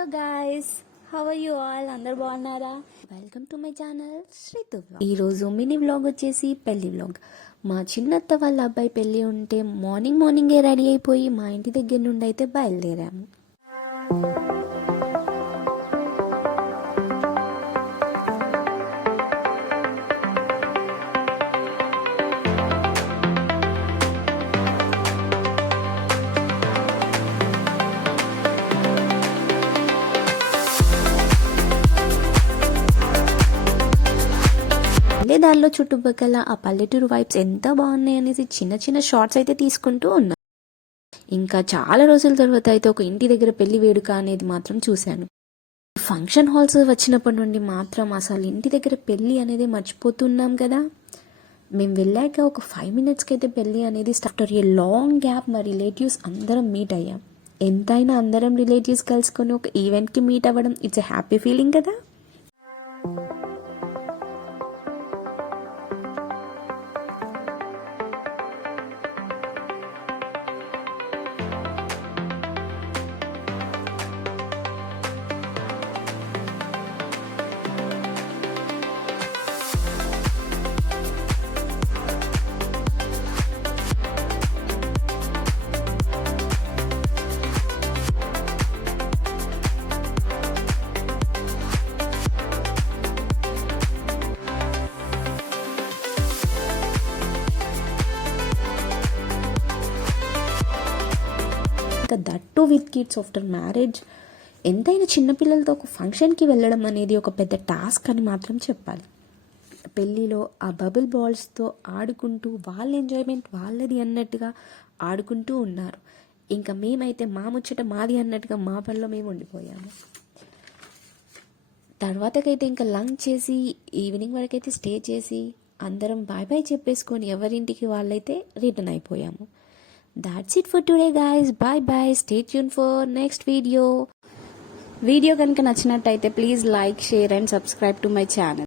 Hello guys, how are you all? అందరు బాగున్నారా? Welcome to my channel Sreetu. ఈరోజు mini vlog వచ్చేసి పెళ్లి వ్లాగ్. మా చిన్నత్త వాళ్ళ అబ్బాయి పెళ్లి ఉంటే మార్నింగే రెడీ అయిపోయి మా ఇంటి దగ్గర నుండి అయితే బయలుదేరాము. దానిలో చుట్టుపక్కల ఆ పల్లెటూరు వైబ్స్ ఎంత బాగున్నాయి అనేసి చిన్న చిన్న షార్ట్స్ అయితే తీసుకుంటూ ఉన్నా. ఇంకా చాలా రోజుల తర్వాత అయితే ఒక ఇంటి దగ్గర పెళ్లి వేడుక అనేది మాత్రం చూశాను. ఫంక్షన్ హాల్స్ వచ్చినప్పటి నుండి మాత్రం అసలు ఇంటి దగ్గర పెళ్లి అనేది మర్చిపోతున్నాం కదా. మేము వెళ్ళాక ఒక 5 minutesకి అయితే పెళ్లి అనేది స్టార్ట్. ఏ లాంగ్ గ్యాప్ మా రిలేటివ్స్ అందరం మీట్ అయ్యాం. ఎంతైనా అందరం రిలేటివ్స్ కలుసుకొని ఒక ఈవెంట్కి మీట్ అవ్వడం ఇట్స్ ఎ హ్యాపీ ఫీలింగ్ కదా. That to with kids after marriage. ఎంతైనా చిన్నపిల్లలతో ఒక ఫంక్షన్కి వెళ్ళడం అనేది ఒక పెద్ద టాస్క్ అని మాత్రం చెప్పాలి. పెళ్ళిలో ఆ బబుల్ బాల్స్తో ఆడుకుంటూ వాళ్ళ ఎంజాయ్మెంట్ వాళ్ళది అన్నట్టుగా ఆడుకుంటూ ఉన్నారు. ఇంకా మేమైతే మా ముచ్చట మాది అన్నట్టుగా మా పనిలో మేము ఉండిపోయాము. తర్వాతకైతే ఇంకా లంచ్ చేసి ఈవినింగ్ వరకు అయితే స్టే చేసి అందరం బాయ్ చెప్పేసుకొని ఎవరింటికి వాళ్ళైతే రిటర్న్ అయిపోయాము. That's it for today guys. Bye. Stay tuned for next video. Video కనుక నచ్చినట్టయితే please like, share and subscribe to my channel.